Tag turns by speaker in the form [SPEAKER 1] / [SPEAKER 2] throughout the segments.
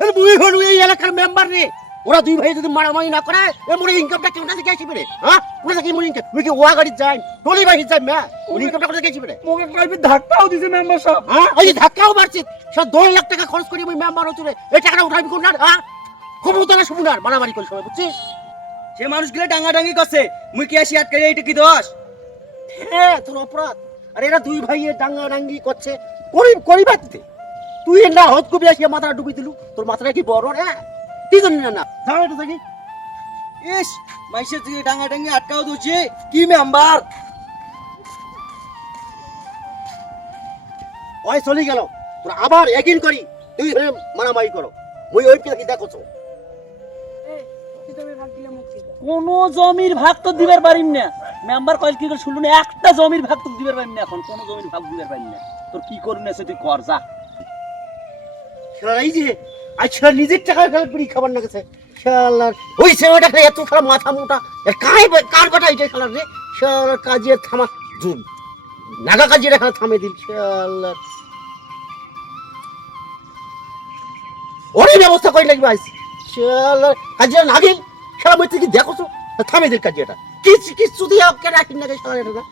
[SPEAKER 1] মুই হল এই এলাকার মেম্বার রে। ওরা দুই ভাই যদি মারামারি না করে এ মোর ইনকামটা কেমন থেকে আসবে রে? হ্যাঁ? ওরা কি মোর ইনকাম মুই কি ওয়া গাড়ি যাই টলি বাড়ি যাই মা ওর ইনকামটা কোথা থেকে আসবে রে?
[SPEAKER 2] মুখে কইবি ধাক্কাও দিছে মেম্বার সাহেব
[SPEAKER 1] হ্যাঁ? ওই ধাক্কাও মারছি। সব দশ লাখ টাকা খরচ করি মুই মেম্বার হচ্ছে রে। এই টাকাটা উঠাবি কোন না হ্যাঁ? ক্ষমতা শুনার মারামারি করি সবাই বুঝছিস?
[SPEAKER 2] সে মানুষগুলো ডাঙ্গাডাঙ্গি করছে। মুই কি আসি আটকে এইটা কি দোষ?
[SPEAKER 1] হ্যাঁ তোর অপরাধ। আর এরা দুই ভাইয়ে ডাঙ্গা ডাঙ্গি করছে। করি করি বাড়তে তুই না হত কবি আসিয়া মাথাটা ডুবি দিলু। তোর মাথাটা কি বড় রে? কি জানি না না? দাঁড়া এটা থাকি।
[SPEAKER 2] ইস মাইসে তুই ডাঙ্গাডাঙ্গি আটকাও দোছে কি মেম্বার?
[SPEAKER 1] ওই চলি গেল। তোর আবার এগিন করি তুই মারামারি করো। ওই ওই কি দেখো
[SPEAKER 3] কোন জমির ভাগ তো দিবার পারিম না। মেম্বার কয়েক কি করে শুনলু না? একটা জমির ভাগ তো দিবার পারিম না এখন। কোন জমির ভাগ দিবার পারিম না। তোর কি করুন আছে তুই কর যা।
[SPEAKER 1] শালা এই যে, আজ শালা নিজের খাবার না গেছে। ওই খেলে এত মাথা মোটা। কাই কার এটা খেলার রে? কাজে থামা নাগা কাজে থামে দিল ওরই ব্যবস্থা করে লাগবে আইস শালার কাজে শালা মই তুই কি দেখো থামে দিল কাজে এটা। কিছু কিছু দিয়ে ওকে রাখি না শালা এটা না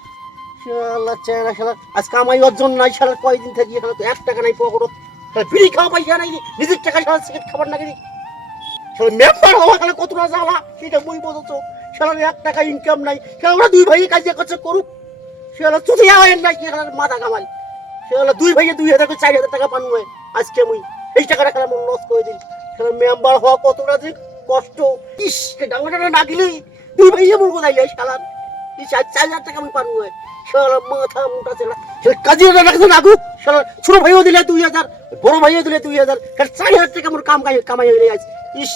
[SPEAKER 1] শালা শালা আজ কামাই অর্জন নাই শালা কয়দিন থেকে তো এক টাকা নাই পকড়ত বিড়ি খাওয়া পয়সা নাই, নিজের টাকা শালা সিগারেট খাবার না গেলি শালা মেম্বার হওয়া গেলে কতটা জ্বালা সেটা মই বলছো শালা এক টাকা ইনকাম নাই শালা ওরা দুই ভাইয়ে কাজে করছে করুক। শালা চুতি হয় নাই শালা মাথা কামাই শালা দুই ভাইয়ে দুই হাজার চার হাজার টাকা পানু হয় আজকে মুই। এই টাকাটা খেলা মন লস করে দিন শালা মেম্বার হওয়া কতটা যে কষ্ট। ইস ডাঙাটা না গেলে দুই ভাইয়ে মোর কোথায় যায় শালার টাকা শালা শালা ছোট ভাইও দিলে দুই হাজার, বড় ভাইও দিলে দুই হাজার। শালা, চার হাজার টাকা মোর কাম কামাই হয়ে গেছে। ইস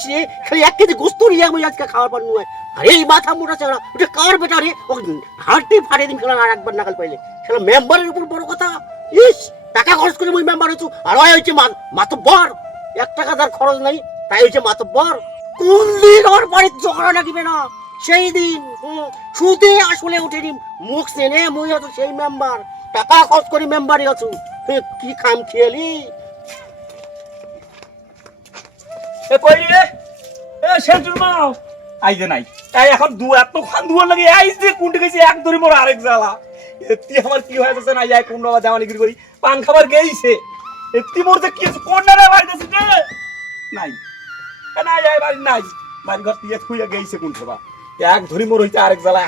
[SPEAKER 1] খালি এক কেজি গোস্ত নিয়ে আমি আজকে খাওয়ার হয় আর, এই মাথা মোটা ছেলে ওটা কার বেটা রে? ও হাড়টি ফাটিয়ে দিন খেলা আর একবার নাগাল পাইলে। খেলা মেম্বারের উপর বড় কথা। ইস, টাকা খরচ করে ওই মেম্বার হচ্ছু আর ওই হচ্ছে মাতব্বর। এক টাকা তার খরচ নাই, তাই হচ্ছে মাতব্বর। কোন দিন ওর বাড়ির ঝগড়া লাগিবে না। সেই দিন সুদে আসলে উঠেনি। মুখ সেনে মুই হতো সেই মেম্বার টাকা খরচ করি মেম্বারই আছো। কি খাম খেয়ালি
[SPEAKER 3] এ কইলি রে এ সেন্টুর মাও আই যে নাই। তাই এখন দু এত খান দুয়ার লাগে। আই যে কুন্টে গেছে এক ধরে মোর আরেক জ্বালা। আমার কি হয়েছে না যাই কোন বাবা করি পান খাবার গেইছে। এতি মোর যে কি কোন না বাড়িতেছে রে নাই। নাই আই বাড়ি নাই। বাড়ি ঘর দিয়ে থুইয়া গেইছে কোন সবা এক ধরি মোর হইতে আরেক জ্বালা।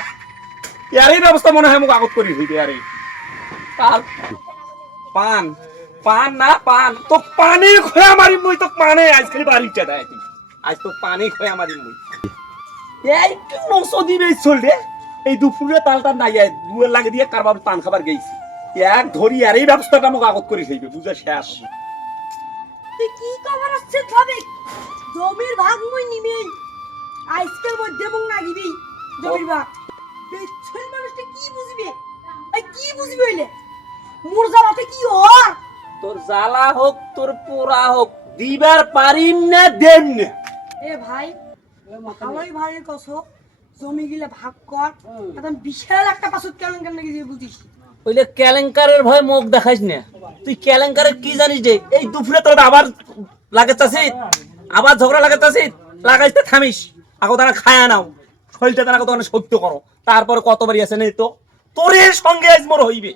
[SPEAKER 3] ইয়ারই ব্যবস্থা মনে হয় মোক আগত করি হইবে আরে আর পান পান না পান তো পানি খোয়া মারি মুই তো পানে। আজ খালি বাড়িটা দেয় আজ। তো পানি খোয়া মারি মুই। এই কি নশো দিবে চল রে এই দুপুরে তালটা নাই দুয়ের লাগে দিয়ে কারবার পান খাবার গেছি এক ধরি আর এই ব্যবস্থাটা মোক আগত করি হইবে বুঝা শেষ।
[SPEAKER 4] কি খবর আসছে ভাবে জমির ভাগ মুই নিবি আজকের মধ্যে মুখ না দিবি জমির ভাগ এই ছেলে মানুষটা কি বুঝবে? কি বুঝবে হইলে মোর জ্বালাতে কি হর
[SPEAKER 3] তোর জ্বালা হোক তোর পোড়া হোক দিবার পারিম না দেন না।
[SPEAKER 4] এ ভাই আমারই ভাইয়ের কস জমি গিলে ভাগ কর। একদম বিশাল একটা পাছত কেমন কেমন গিয়ে বুঝিস?
[SPEAKER 3] ওইলে কেলেঙ্কারের ভয় মুখ দেখাইস না। তুই কেলেঙ্কারের কি জানিস যে এই দুপুরে তোর আবার লাগাচ্ছি আবার ঝগড়া লাগাচ্ছি লাগাইতে থামিস। আগো তারা খায়া নাও। শরীরটা তারা কত সত্য করো। তারপরে কতবারই আছে, নেই তো? তোরের সঙ্গে আজ মোর হইবে।